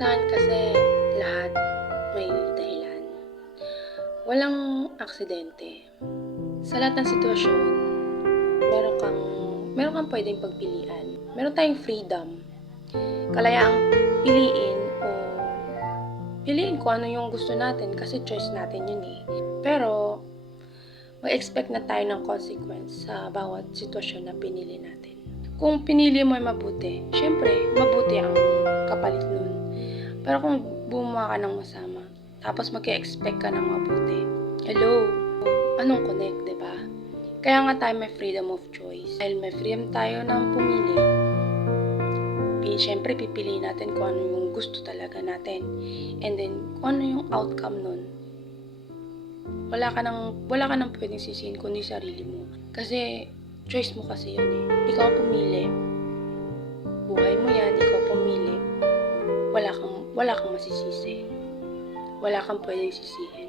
Minsan kasi lahat may dahilan. Walang aksidente. Sa lahat ng sitwasyon, meron kang pwedeng pagpilian. Meron tayong freedom. Kalayaang piliin kung ano yung gusto natin kasi choice natin yun eh. Pero, mag-expect na tayo ng consequence sa bawat sitwasyon na pinili natin. Kung pinili mo ay mabuti, syempre, mabuti ang kapalit nun. Pero kung bumuha ka ng masama, tapos mag-expect ka ng mabuti, hello, anong connect, diba? Kaya nga tayo may freedom of choice. Dahil may freedom tayo ng pumili, syempre pipiliin natin kung ano yung gusto talaga natin. And then, kung ano yung outcome nun. Wala ka nang pwedeng sisihin kundi sarili mo. Kasi, choice mo kasi yun eh. Ikaw pumili. Buhay mo yan, ikaw pumili. Wala kang masisisi. Wala kang pwedeng sisihin.